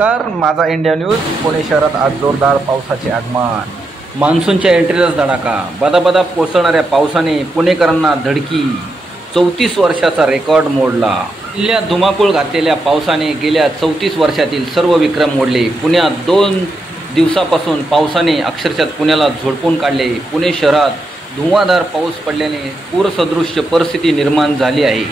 नमस्कार, माझा India news. Pune शहरात आज जोरदार पावसाचे आगमन. मान्सूनच्या एंट्रीलाच धडाका. बदाबदा कोसळणाऱ्या पावसाने पुणेकरांना धडकी. 34 वर्षाचा रेकॉर्ड मोडला. जिल्ह्यात धुमाकूळ घातलेल्या पावसाने गेल्या 34 वर्षातील सर्व विक्रम मोडले. पुण्यात 2 दिवसापासून पावसाने अक्षरशः पुण्याला झोडपून काढले. पुणे शहरात धुव्वाधार पाऊस पडल्याने पूरसदृश्य परिस्थिती निर्माण झाली आहे.